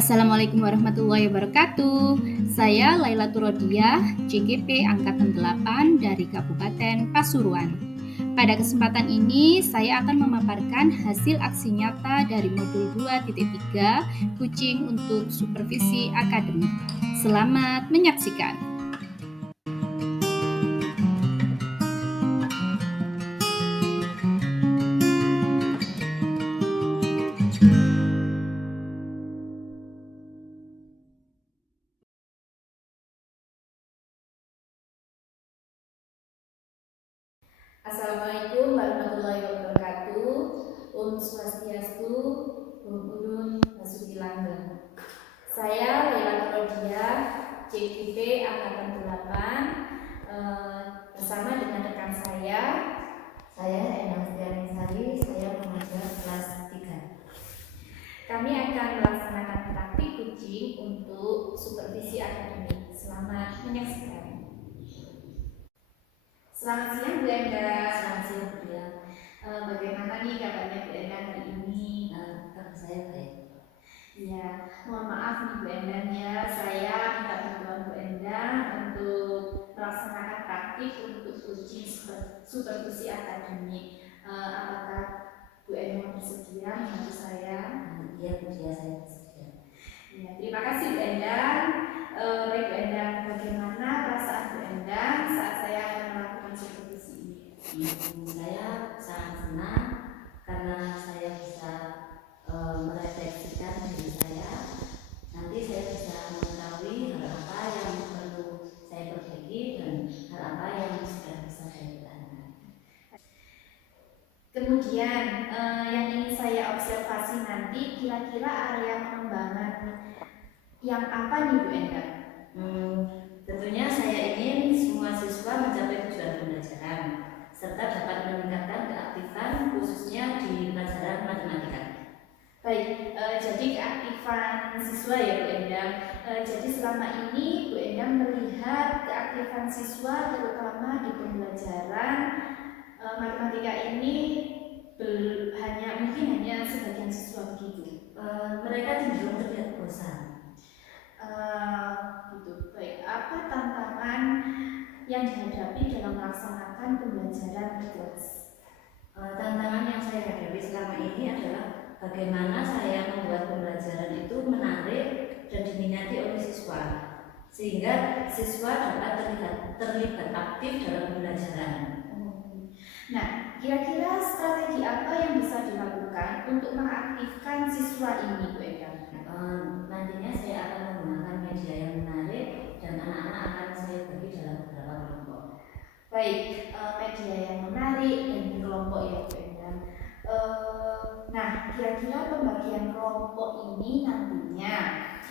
Assalamualaikum warahmatullahi wabarakatuh. Saya Laila Turodiah, CGP Angkatan 8 dari Kabupaten Pasuruan. Pada kesempatan ini, saya akan memaparkan hasil aksi nyata dari modul 2.3 Kucing untuk Supervisi Akademik. Selamat menyaksikan. Assalamualaikum warahmatullahi wabarakatuh. Om Swastiastu, Om Ulun Basuki Langgeng. Saya Laila Turodiah, CGP Angkatan 8, bersama dengan rekan saya Endang Setianingsari, saya mengajar kelas 3. Kami akan melaksanakan praktik kucing untuk supervisi akademik. Selamat menyaksikan. Selamat siang Bu Endang. Selamat siang Bu Dia. Bagaimana nih kabarnya Bu Endang hari ini? Kabar saya baik. Ya, mohon maaf nih Bu Endang ya, saya minta bantuan Bu Endang untuk melaksanakan praktik untuk kucing supervisi akademik. Apakah Bu Endang bersedia membantu saya? Iya Bu Dia, saya bersedia. Ya, terima kasih Bu Endang. Baik Bu Endang, bagaimana perasaan Bu Endang saat saya akan melakukan supervisi ini? Saya sangat senang karena saya bisa merefleksikan diri saya. Nanti saya bisa mengetahui hal apa yang perlu saya perbaiki dan hal apa yang sudah bisa saya pertahankan. Kemudian yang ingin saya observasi nanti kira-kira area pengembangan yang apa nih Bu Endang? Tentunya saya ingin semua siswa mencapai tujuan pembelajaran serta dapat meningkatkan keaktifan khususnya di pelajaran matematika. Baik, jadi keaktifan siswa ya Bu Endang. Jadi selama ini Bu Endang melihat keaktifan siswa terutama di pembelajaran matematika ini mungkin hanya sebagian siswa begitu. Mereka cenderung terlihat bosan. Gitu. Baik, apa tantangan yang dihadapi dalam melaksanakan pembelajaran di kelas? Tantangan yang saya hadapi selama ini adalah bagaimana saya membuat pembelajaran itu menarik dan diminati oleh siswa, sehingga siswa dapat terlibat aktif dalam pembelajaran. Nah, kira-kira strategi apa yang bisa dilakukan untuk mengaktifkan siswa ini, Bu Endang? Nantinya saya akan menggunakan media yang menarik dan anak-anak akan saya bagi dalam beberapa kelompok. Baik, media yang menarik dan kelompok ya Bu Endang. Nah, kira-kira pembagian kelompok ini nantinya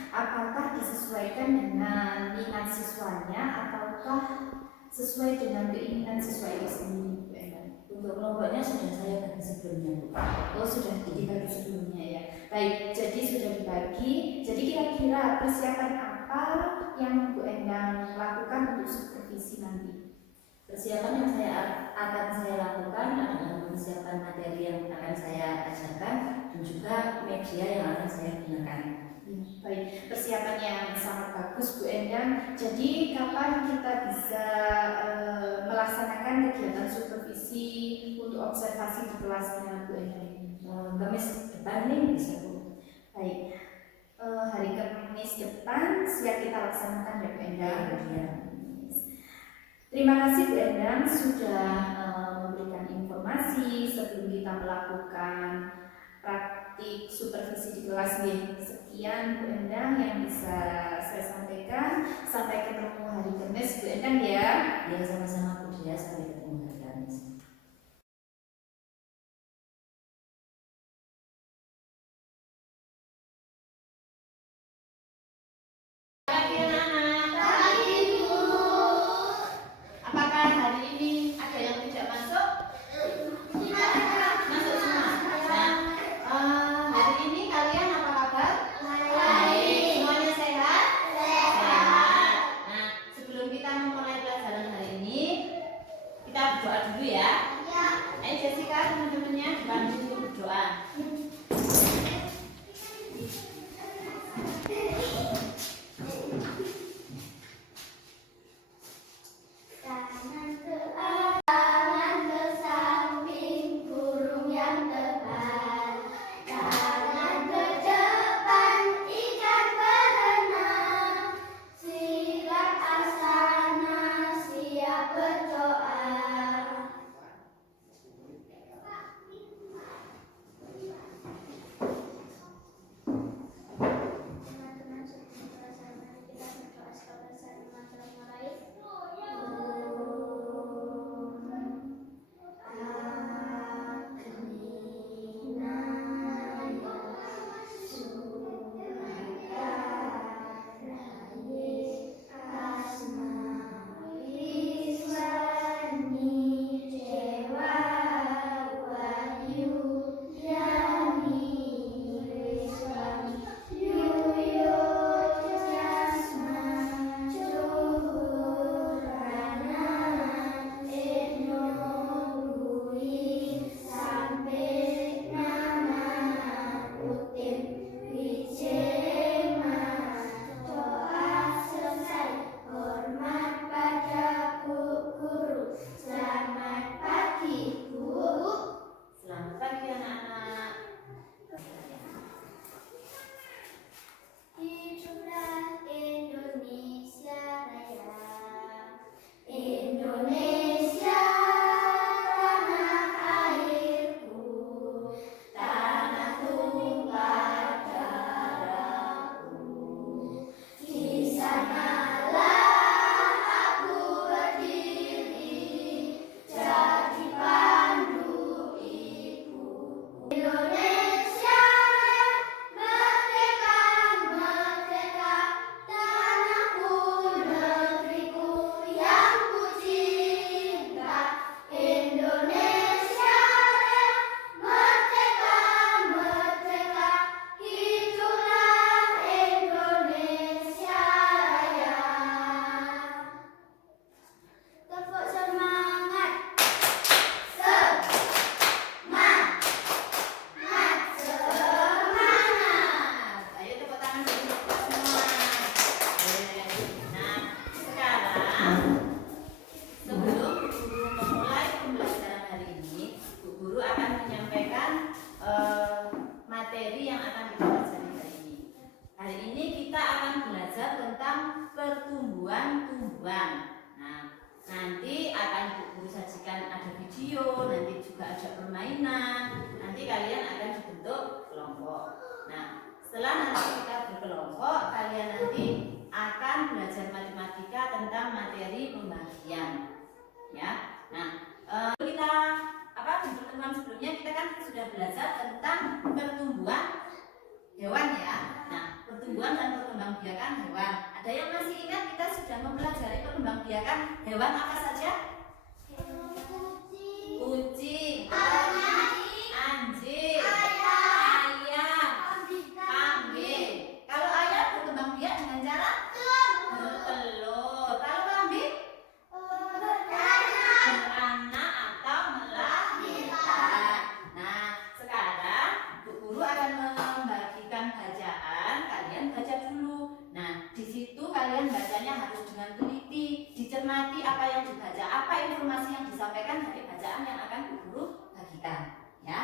apakah disesuaikan dengan minat siswanya ataukah sesuai dengan keinginan siswa itu sendiri, Bu Endang? Untuk kelompoknya sudah saya bagi sebelumnya, Bu. Oh, sudah dibagi sebelumnya ya. Baik, jadi sudah dibagi. Jadi kira-kira persiapan apa yang Bu Endang lakukan untuk supervisi nanti? Persiapan yang akan saya lakukan adalah mempersiapkan materi yang akan saya ajarkan dan juga media yang akan saya gunakan. Baik, persiapan yang sangat bagus Bu Endang. Jadi kapan kita bisa melaksanakan kegiatan supervisi untuk observasi di kelasnya Bu Endang? Kamis depan nih bisa Bu. Baik, hari Kamis depan siap kita laksanakan ya Bu Endang. Ya. Terima kasih Bu Endang sudah memberikan informasi sebelum kita melakukan praktik supervisi di kelas nih. Sekian Bu Endang yang bisa saya sampaikan. Sampai ketemu hari Kamis Bu Endang ya. Ya, sama-sama Bu Dia, sampai ketemu hari Kamis. Apakah hari ini ada yang tidak masuk? Masuk semua. Nah, hari ini kalian apa kabar? Baik. Semuanya sehat? Sehat. Nah, sebelum kita memulai pelajaran hari ini, kita permainan. Nanti kalian akan dibentuk kelompok. Nah, setelah nanti kita berkelompok, kalian nanti akan belajar matematika tentang materi pembagian. Ya. Nah, kita di pertemuan sebelumnya kita kan sudah belajar tentang pertumbuhan hewan ya. Nah, pertumbuhan dan perkembangbiakan hewan. Ada yang masih ingat kita sudah mempelajari perkembangbiakan hewan apa saja? Kucing, anjing, ayam, kambing. Kalau ayam berkembang biak dengan cara bertelur. Kalau kambing beranak atau melahirkan. Nah, sekarang Bu Guru akan membagikan bacaan. Kalian baca dulu. Nah, di situ kalian bacanya harus dengan teliti, dicermati apa yang dibaca, apa informasi yang disampaikan dari bacaan yang akan Bu Guru bagikan, ya.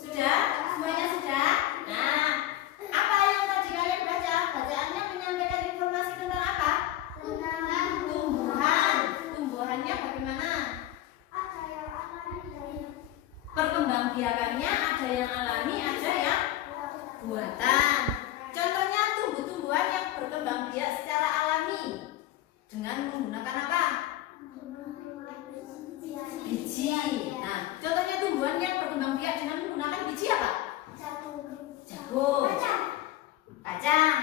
Sudah? Semuanya sudah? Nah, apa yang tadi kalian baca? Bacaannya menyampaikan informasi tentang apa? Tumbuhan. Tumbuhannya bagaimana? Perkembangbiakannya ada yang alami, ada yang buatan. Contohnya tumbuh-tumbuhan yang berkembang biak secara alami dengan menggunakan apa? Biji. Nah, contohnya tumbuhan yang berkembang biak dengan menggunakan biji apa? Jagung. Kacang.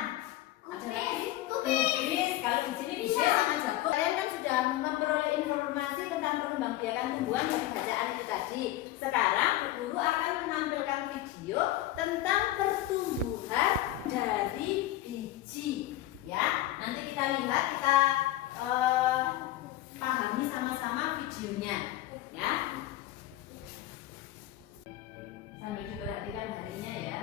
Ada lagi? Kubis. Kalau di sini bisa sama jagung. Kalian kan sudah memperoleh informasi tentang perkembangbiakan tumbuhan dari bacaan itu tadi. Sekarang Bu Guru akan menampilkan video tentang pertumbuhan dari biji. Ya, nanti kita lihat, kita pahami sama-sama videonya. Ya. Sambil diperhatikan harinya ya.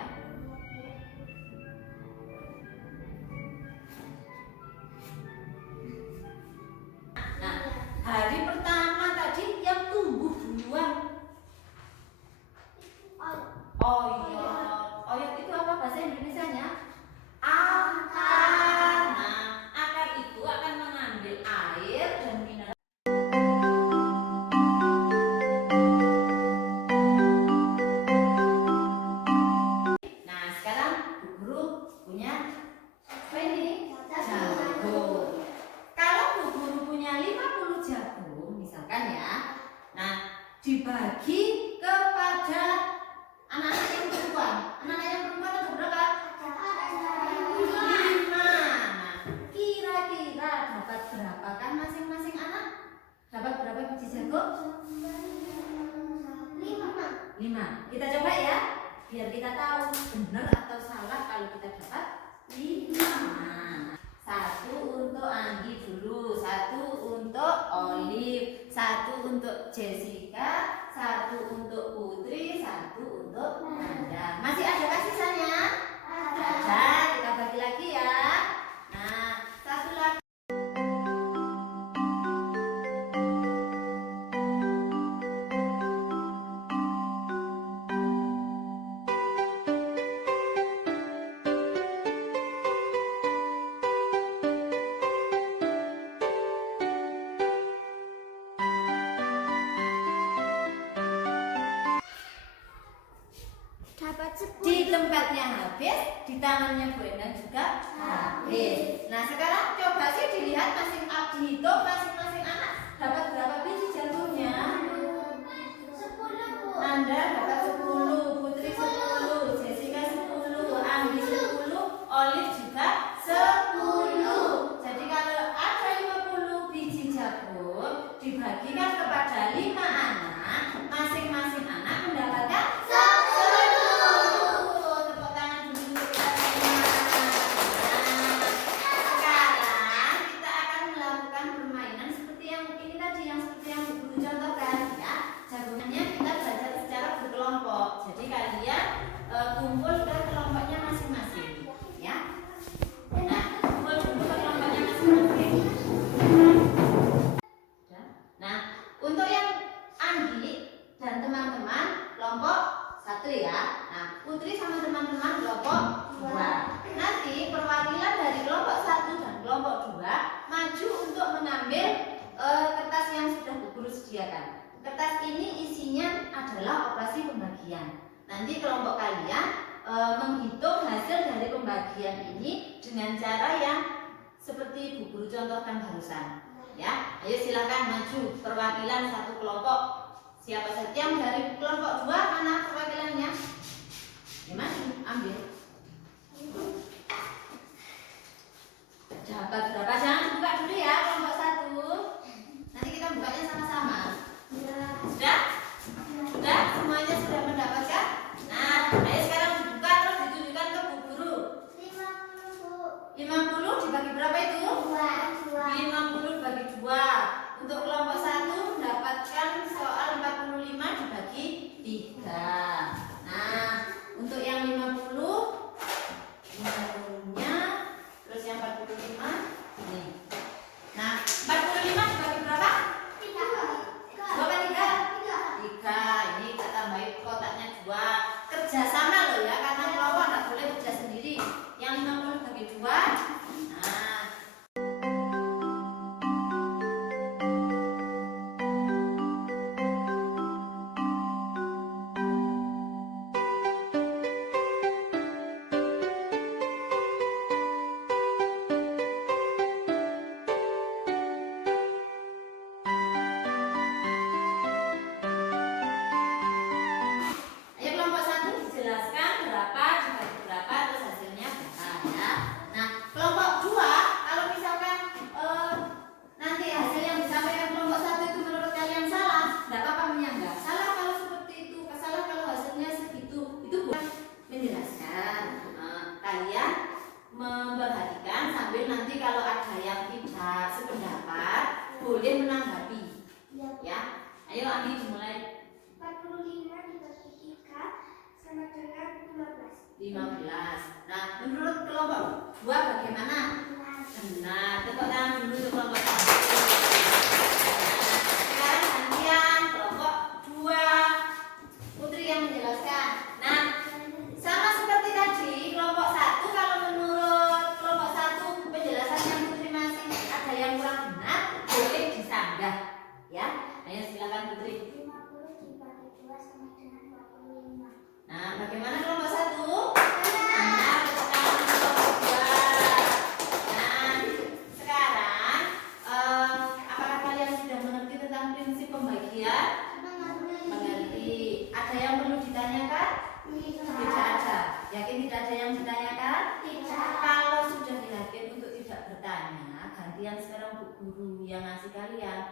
Nah, hari pertama tadi yang tumbuh duluan. Oyot itu apa bahasa Indonesianya? Akar. Nah, akar itu akan mengambil air dan mineral. Nah, sekarang Bu Guru punya apa ini? Jagung. Kalau Bu Guru punya 50 jagung, misalkan ya. Nah, dibagi kepada anak-anak yang perempuan. Anak-anak yang perempuan ada berapa? 5. Nah, kira-kira dapat berapa kan masing-masing anak? Dapat berapa biji jagung? 5. Kita coba ya, biar kita tahu benar atau salah kalau kita dapat 5. Nah, 1 untuk Anggi dulu, 1 untuk Olive, 1 untuk Jessica, 1 untuk Putri, 1 untuk Nanda. Masih ada kah sisanya? Ada. Kita bagi lagi ya. Nah, 1 lagi. Di tempatnya habis, di tangannya Bu Endang juga habis. Nah, sekarang coba sih dilihat dihitung masing-masing anak dapat berapa biji jagungnya? 10. Nanda dapat 10, Putri 10, Jessica 10, Anggi 10, Olive juga 10. Jadi kalau ada 50 biji jagung dibagikan kepada 5 anak, masing-masing anak mendapatkan 10. Tepuk tangan dulu untuk kita semua. Nah, sekarang kita akan melakukan permainan seperti yang ini tadi, yang seperti yang Bu Guru contohkan ya. Jagungannya kita belajar secara berkelompok. Jadi kalian kumpul ke kelompoknya masing-masing ya. Nah, kumpul ke kelompoknya masing-masing. Nah, untuk yang Anggi dan teman-teman kelompok 1 ya. Nah, Putri sama teman-teman kelompok 2. Nanti perwakilan dari kelompok 1 dan kelompok ambil kertas yang sudah Bu Guru sediakan. Kertas ini isinya adalah operasi pembagian. Nanti kelompok kalian menghitung hasil dari pembagian ini dengan cara yang seperti Bu Guru contohkan barusan. Ya, ayo silakan maju perwakilan satu kelompok. Siapa saja yang dari kelompok 2, mana perwakilannya? Ya, maju, ambil. Dapat berapa? Jangan buka dulu ya kelompok 1. Nanti kita bukanya sama-sama. Sudah? Sudah? Semuanya sudah mendapatkan? Nah, ayo sekarang dibuka terus ditunjukkan ke Bu Guru. 50 dibagi berapa itu? 50 dibagi 2. Untuk kelompok 1 mendapatkan soal 45 dibagi 3. Nah, untuk yang 50-nya, terus yang 45 ini. Nah, 45 dibagi berapa? 2 kali 3? 3. Ini kita tambahin kotaknya 2. Kerjasama loh ya, karena kelompok nggak boleh kerja sendiri. Yang 50 bagi 2. Nah, ayo kelompok 1 dijelaskan berapa dibagi berapa terus hasilnya berapa ya. Nah, kelompok 2 kalau misalkan nanti hasil yang disampaikan kelompok 1 itu menurut kalian salah, tidak apa-apa menyanggah. Salah kalau seperti itu, salah kalau hasilnya segitu. Itu bukan menjelaskan. Kalian memperhatikan sambil nanti kalau ada yang tidak sependapat boleh menanggapi. Ya. Ayo Andi dimulai. 15. Nah, menurut kelompok 2 bagaimana? Benar. Tepuk tangan dulu untuk kelompok 1. Sekarang gantian kelompok 2. Putri yang menjelaskan. Nah, sama seperti tadi kelompok 1, kalau menurut kelompok 1 penjelasannya Putri masih ada yang kurang benar, boleh disanggah. Ya. Ayo silakan Putri. Nah, bagaimana kelompok 1? Nah, tepuk tangan untuk kelompok 2. Nah, sekarang apakah kalian sudah mengerti tentang prinsip pembagian? Mengerti. Ada yang perlu ditanyakan? Tidak ada. Yakin tidak ada yang ditanyakan? Tidak. Kalau sudah yakin untuk tidak bertanya, gantian sekarang Bu Guru yang ngasih kalian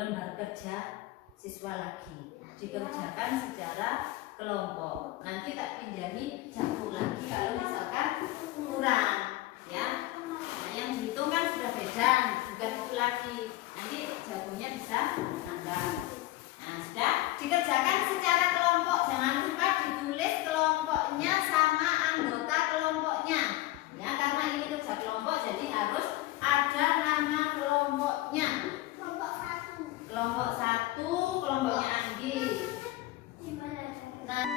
lembar kerja siswa lagi. Dikerjakan secara kelompok. Nanti tak pinjami jago lagi kalau misalkan kurang, ya. Nah, yang dihitung kan sudah beda, bukan itu lagi. Nanti jagonya bisa nambah. Nah, sudah dikerjakan secara kelompok. Jangan lupa ditulis kelompoknya sama anggota kelompoknya. Ya, karena ini kerja kelompok jadi harus ada nama kelompoknya. Kelompok 1, kelompoknya Andi. Nah,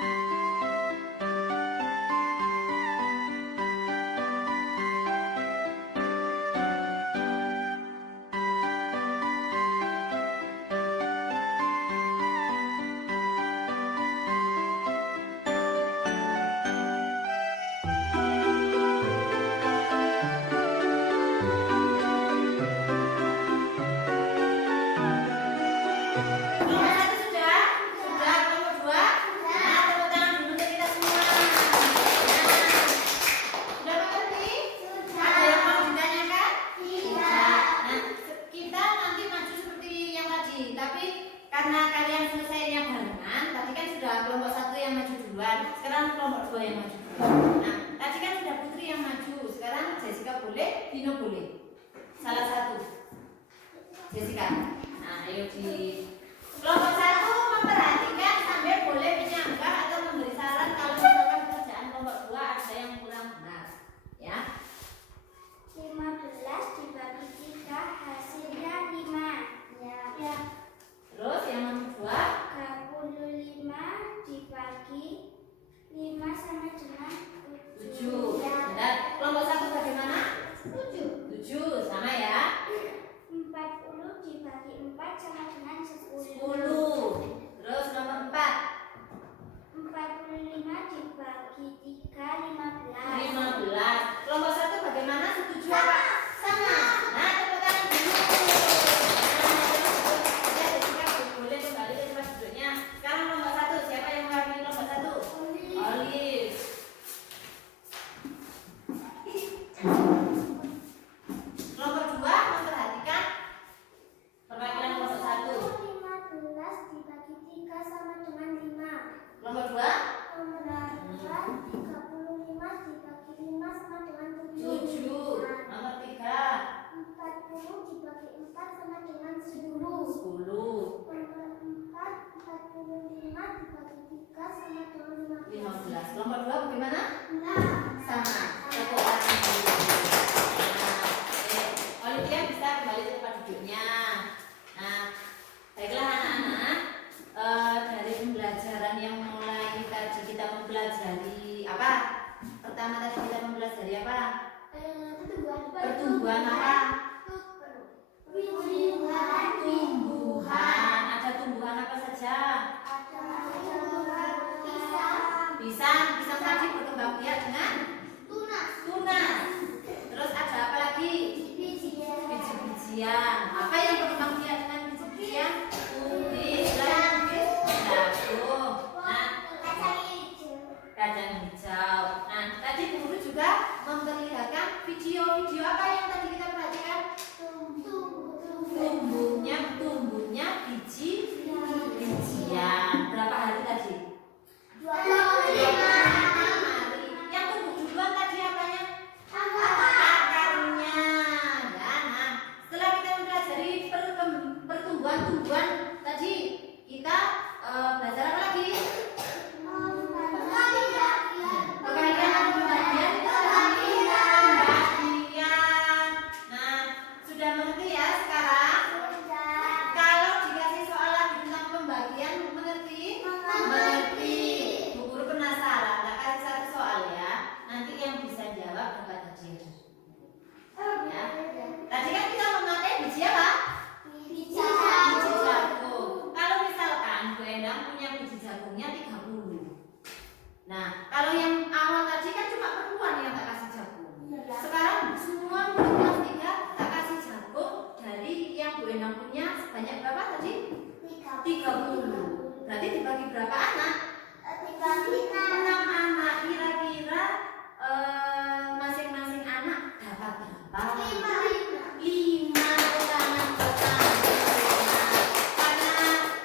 karena kalian selesainya barengan, tadi kan sudah kelompok 1 yang maju duluan, sekarang kelompok 2 yang maju duluan. Nah, tadi kan sudah Putri yang maju, sekarang Jessica boleh, Vino boleh. Salah satu. Jessica. Nah, ayo di kelompok 1 memperhatikan sambil boleh menyanggah atau memberi saran kalau misalkan pekerjaan kelompok 2 ada yang kurang benar. Ya. 15 dibagi 3 hasilnya 5. Ya. Terus yang nomor 2, 35 dibagi 5 sama dengan 7. Dan kelompok 1 bagaimana? 7 sama ya. 4 15. Kelompok 2 bagaimana? Sama. Tepuk tangan dulu. Nah, Olivia bisa kembali ke tempat duduknya. Nah, baiklah anak-anak, dari pembelajaran yang mulai tadi kita mempelajari apa? Pertama tadi kita mempelajari apa? Pertumbuhan apa? Tumbuhan. Ada tumbuhan apa saja? Pisang tadi berkembang biak dengan tunas. Terus ada apa lagi? Biji-bijian. Apa yang berkembang biak dengan biji-bijian? Kubis, jagung. Nah, kacang hijau. Nah, tadi guru juga memperlihatkan video apa yang tadi kita perhatikan? Tumbuhnya biji-bijian. Berapa hari tadi? 25 hari. Yang tumbuh duluan tadi apanya? Akarnya. Ya, nah, setelah kita mempelajari pertumbuhan tadi, kita belajar apa lagi? Pembagian. Nah, sudah mengerti ya sekarang? Kalau dikasih soal lagi tentang pembagian, mengerti? Mengerti. Bu Guru penasaran, tak kasih satu soal ya. Nanti yang bisa jawab dapat hadiah. Ya. Tadi kan kita memakai biji apa? Biji jagung. Kalau misalkan Bu Endang punya biji jagungnya 30. Nah, kalau yang awal tadi kan cuma perempuan yang tak kasih jagung. Sekarang semua murid kelas 3 tak kasih jagung dari yang Bu Endang punya sebanyak berapa tadi? 30. Berarti dibagi berapa anak? 6 anak. Kira-kira masing-masing anak dapat berapa? 5 tangan ke tangan. Karena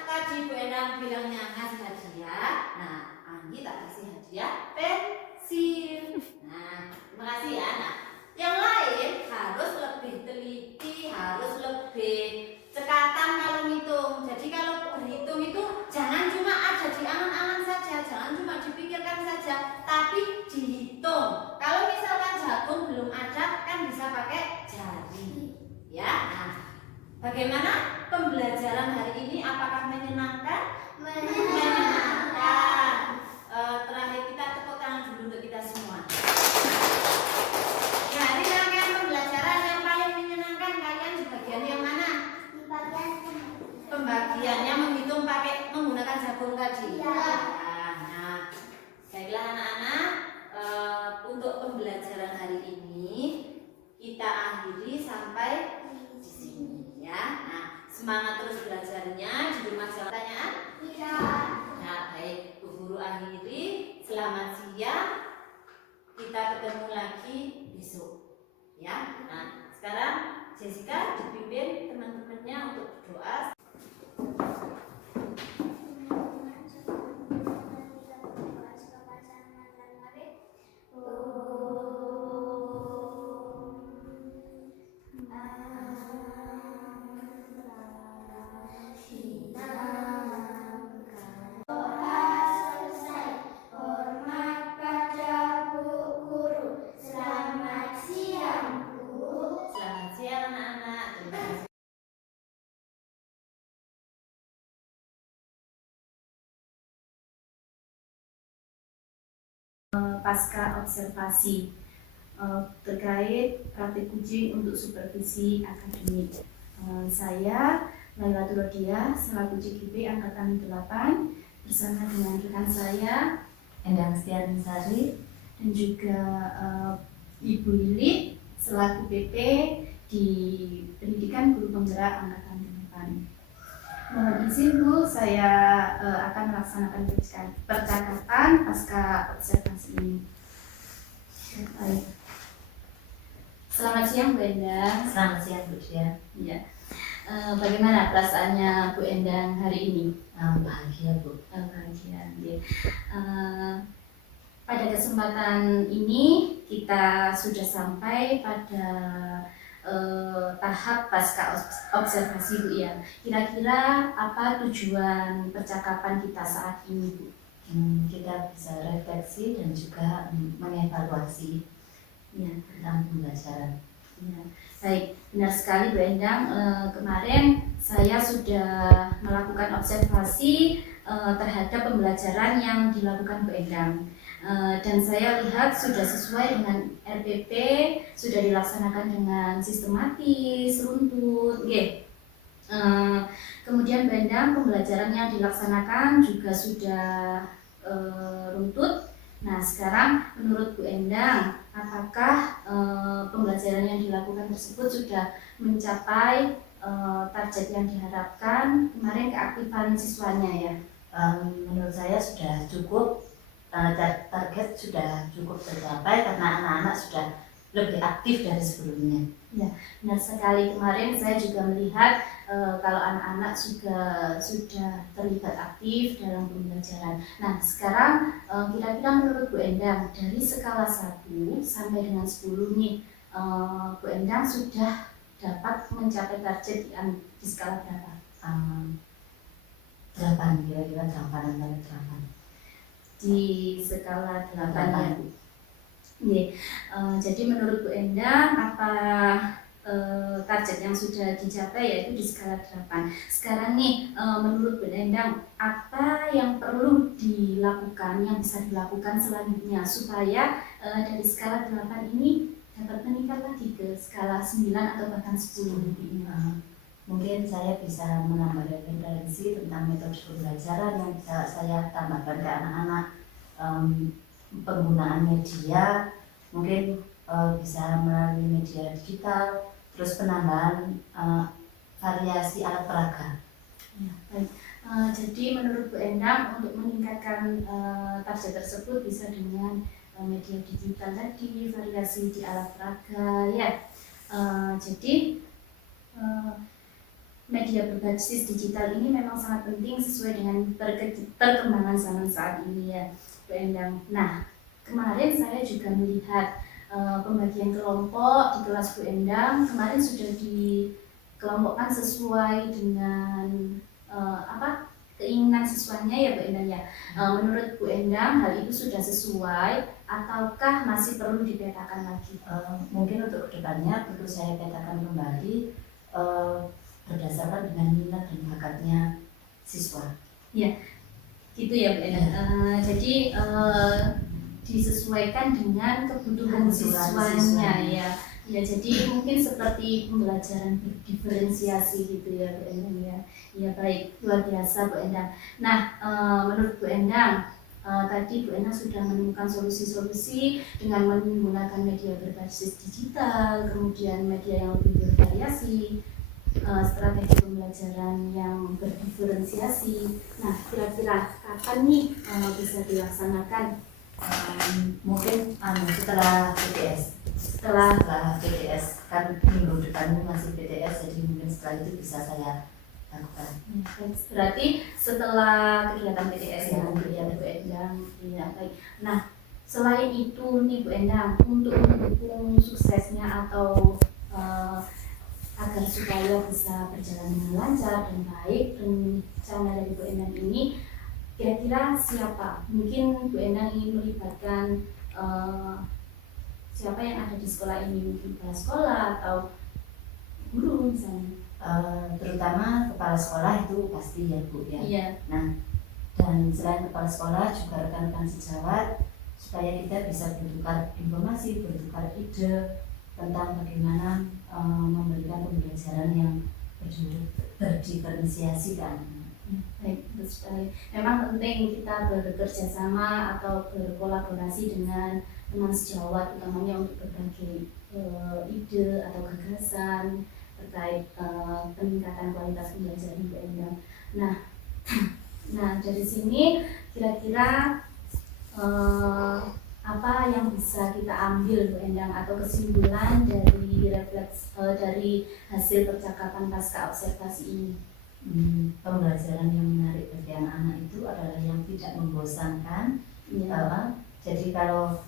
tadi Bu Endang bilangnya ngasih hadiah. Nah, Anggi tak kasih hadiah pensil. Nah, terima kasih ya. Nah, yang lain harus lebih teliti, harus lebih cekatan kalau ngitung. Jadi kalau berhitung itu jangan cuma ada di angan-angan saja, jangan cuma dipikirkan saja, tapi dihitung. Kalau misalkan jagung belum ada, kan bisa pakai jari. Ya. Nah, bagaimana pembelajaran hari ini? Apakah menyenangkan? Menyenangkan. Terakhir kita tepuk tangan dulu untuk kita semua. Dari rangkaian pembelajaran yang paling menyenangkan kalian di bagian yang mana? Pembagiannya menghitung menggunakan jagung tadi. Nah, baiklah anak-anak, untuk pembelajaran hari ini kita akhiri sampai di sini ya. Nah, semangat terus belajarnya, di rumah jangan pertanyaan? Nah, baik, Bu Guru akhiri. Selamat siang. Kita ketemu lagi besok. Ya. Nah, sekarang Jessica dipimpin teman-temannya untuk berdoa. Selamat siang anak-anak. Terima kasih. Pasca observasi terkait praktik kucing untuk supervisi akademik. Saya Lailatul Rodia selaku CGP angkatan 8 bersama dengan rekan saya Endang Setianingsari dan juga Ibu Lili selaku PP di Pendidikan Guru Penggerak angkatan 8. Mohon izin Bu, saya akan melaksanakan percakapan pasca observasi ini. Baik. Selamat siang Bu Endang. Selamat siang Bu Dia. Ya. Bagaimana perasaannya Bu Endang hari ini? Bahagia Bu. Bahagia. Ya. Pada kesempatan ini kita sudah sampai pada tahap pasca observasi Bu ya. Kira-kira apa tujuan percakapan kita saat ini Bu? kita bisa refleksi dan juga mengevaluasi tentang pembelajaran. Ya, baik, benar sekali Bu Endang. Kemarin saya sudah melakukan observasi terhadap pembelajaran yang dilakukan Bu Endang. Dan saya lihat sudah sesuai dengan RPP, sudah dilaksanakan dengan sistematis, runtut. Kemudian Bu Endang, pembelajaran yang dilaksanakan juga sudah runtut. Nah, sekarang menurut Bu Endang, apakah pembelajaran yang dilakukan tersebut sudah mencapai target yang diharapkan? Kemarin keaktifan siswanya ya? Menurut saya sudah cukup, target sudah cukup tercapai karena anak-anak sudah lebih aktif dari sebelumnya. Ya, benar sekali. Kemarin saya juga melihat kalau anak-anak juga sudah terlibat aktif dalam pembelajaran. Nah, sekarang kira-kira menurut Bu Endang, dari skala 1 sampai dengan 10 nih, Bu Endang sudah dapat mencapai target di skala berapa? 8, kira-kira 8 antara 8. Di skala 8 ya Bu. Jadi menurut Bu Endang, apa target yang sudah dicapai yaitu di skala 8. Sekarang nih, menurut Bu Endang, apa yang perlu dilakukan, yang bisa dilakukan selanjutnya supaya dari skala 8 ini dapat meningkat lagi ke skala 9 atau bahkan 10 ini? Mungkin saya bisa menambah referensi tentang metode pembelajaran yang bisa saya tambahkan ke anak-anak. Penggunaan media mungkin bisa melalui media digital, terus penambahan variasi alat peraga. Ya, baik. Jadi menurut Bu Endang, untuk meningkatkan target tersebut bisa dengan media digital tadi, variasi di alat peraga ya. Jadi media berbasis digital ini memang sangat penting sesuai dengan perkembangan zaman saat ini ya Bu Endang. Nah, kemarin saya juga melihat pembagian kelompok di kelas Bu Endang kemarin sudah dikelompokkan sesuai dengan keinginan siswanya ya Bu Endang ya. Menurut Bu Endang, hal itu sudah sesuai ataukah masih perlu dipetakan lagi? Mungkin untuk kedepannya perlu saya petakan kembali berdasarkan dengan minat dan bakatnya siswa. Ya, gitu ya Bu Endang. Jadi disesuaikan dengan kebutuhan siswanya ya. Ya, jadi mungkin seperti pembelajaran berdiferensiasi gitu ya Bu Endang ya. Ya baik, luar biasa Bu Endang. Nah, menurut Bu Endang, tadi Bu Endang sudah menemukan solusi-solusi dengan menggunakan media berbasis digital, kemudian media yang lebih bervariasi, strategi pembelajaran yang berdiferensiasi. Nah, kira-kira kapan nih bisa dilaksanakan? Mungkin setelah PTS. Setelah PTS, kan minggu depan masih PTS, jadi mungkin setelah itu bisa saya lakukan. Berarti setelah kegiatan PTS ya, kegiatan Bu Endang. Iya, baik. Nah, selain itu nih Bu Endang, untuk mendukung suksesnya atau agar supaya bisa berjalan dengan lancar dan baik rencana dari Bu Endang ini, kira-kira siapa? Mungkin Bu Endang ingin melibatkan siapa yang ada di sekolah ini, mungkin kepala sekolah atau guru misalnya. Terutama kepala sekolah itu pasti ya Bu ya. Iya. Nah, dan selain kepala sekolah juga rekan-rekan sejawat supaya kita bisa bertukar informasi, bertukar ide tentang bagaimana memberikan pembelajaran yang berdiferensiasi kan. Baik, betul sekali. Memang penting kita bekerja sama atau berkolaborasi dengan teman sejawat, utamanya untuk berbagai ide atau gagasan terkait peningkatan kualitas pembelajaran Bu Endang. Nah, dari sini kira-kira apa yang bisa kita ambil Bu Endang atau kesimpulan dari hasil percakapan pasca observasi ini? Pembelajaran yang menarik bagi anak-anak itu adalah yang tidak membosankan. Jadi kalau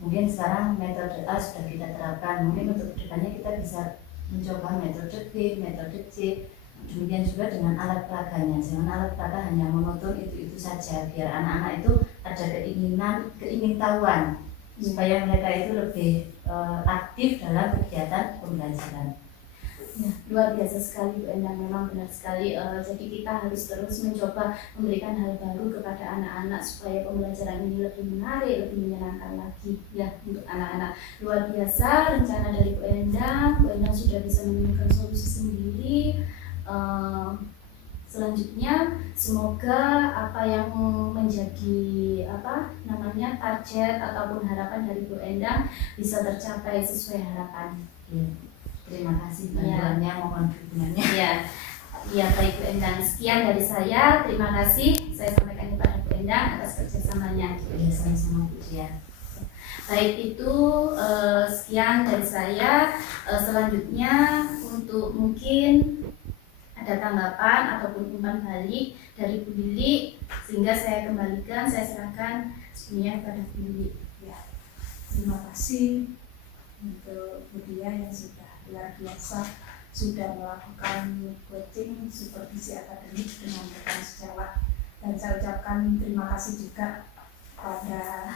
mungkin sekarang metode A sudah kita terapkan, mungkin untuk kedepannya kita bisa mencoba metode B, metode C, Demikian juga dengan alat peraganya, jangan alat peraga hanya monoton itu saja, biar anak-anak itu ada keingintahuan supaya mereka itu lebih aktif dalam kegiatan pembelajaran. Ya, luar biasa sekali Bu Endang, memang benar sekali. Jadi kita harus terus mencoba memberikan hal baru kepada anak-anak supaya pembelajaran ini lebih menarik, lebih menyenangkan lagi ya untuk anak-anak. Luar biasa rencana dari Bu Endang. Bu Endang sudah bisa menemukan solusi sendiri. Selanjutnya semoga apa yang menjadi target ataupun harapan dari Bu Endang bisa tercapai sesuai harapan. Ya. Terima kasih bantuannya, mohon dukungannya. Ya, baik Bu Endang. Sekian dari saya. Terima kasih. Saya sampaikan kepada Bu Endang atas kerjasamanya. Ya, sama-sama Bu Dia. Baik, itu sekian dari saya. Selanjutnya untuk mungkin ada tanggapan ataupun umpan balik dari Bu Lili, sehingga saya serahkan semuanya kepada Bu Lili. Ya, terima kasih untuk Bu Dia yang sudah luar biasa sudah melakukan coaching supervisi akademik dengan rekan sejawat, dan saya ucapkan terima kasih juga pada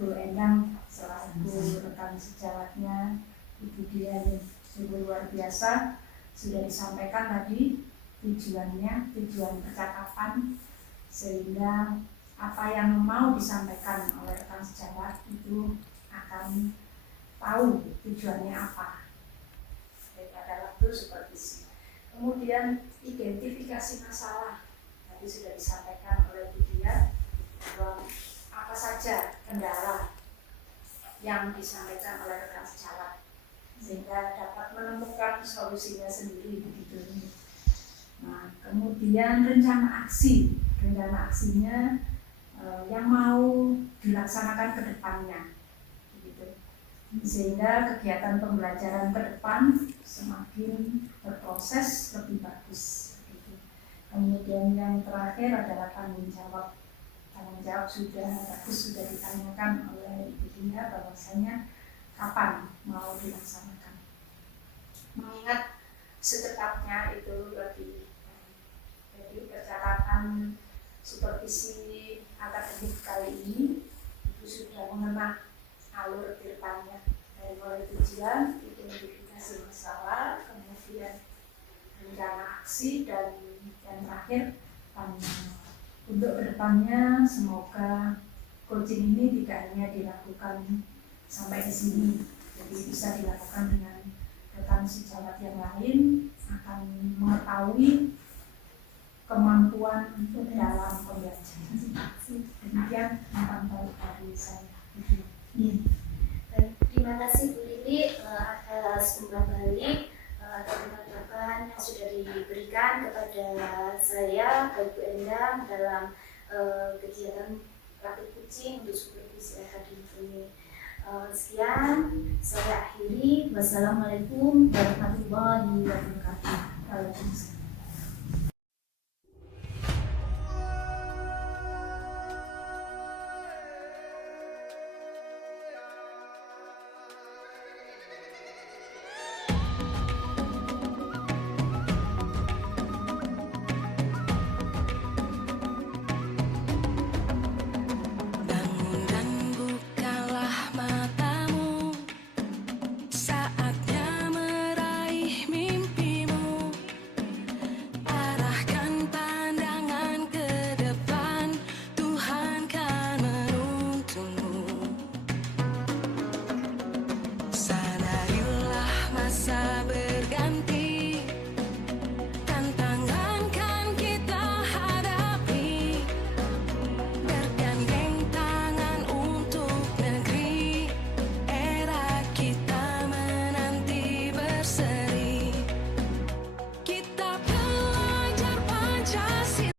Bu Endang selaku rekan sejawatnya. Ibu Dia yang sungguh luar biasa, sudah disampaikan tadi tujuan percakapan, sehingga apa yang mau disampaikan oleh rekan sejawat itu akan tahu tujuannya apa pada waktu supervisi. Kemudian identifikasi masalah tadi sudah disampaikan oleh Bu Dia bahwa apa saja kendala yang disampaikan oleh rekan sejawat sehingga dapat menemukan solusinya sendiri begitu. Nah, kemudian rencana aksinya yang mau dilaksanakan ke depannya begitu, sehingga kegiatan pembelajaran ke depan semakin berproses lebih bagus begitu. Kemudian yang terakhir adalah tanggung jawab sudah bagus, sudah ditanyakan oleh Ibu Dia bahwasanya kapan mau dilaksanakan, mengingat secepatnya itu lebih. Jadi percakapan supervisi akademik kali ini itu sudah mengenal alur depannya dari mulai tujuan, identifikasi masalah, kemudian rencana aksi, dan yang terakhir tanggung jawab. Untuk kedepannya semoga coaching ini tidak hanya dilakukan sampai di sini, jadi bisa dilakukan dengan rekan sejawat yang lain, akan mengetahui kemampuan dalam pembelajaran. Demikian tentang dari saya. Terima kasih Bu Lili atas umpan balik atau tanggapan yang sudah diberikan kepada saya, Bu Endang, dalam kegiatan praktik coaching untuk supervisi akademik ini. Sekian saya akhiri. Wassalamualaikum warahmatullahi wabarakatuh.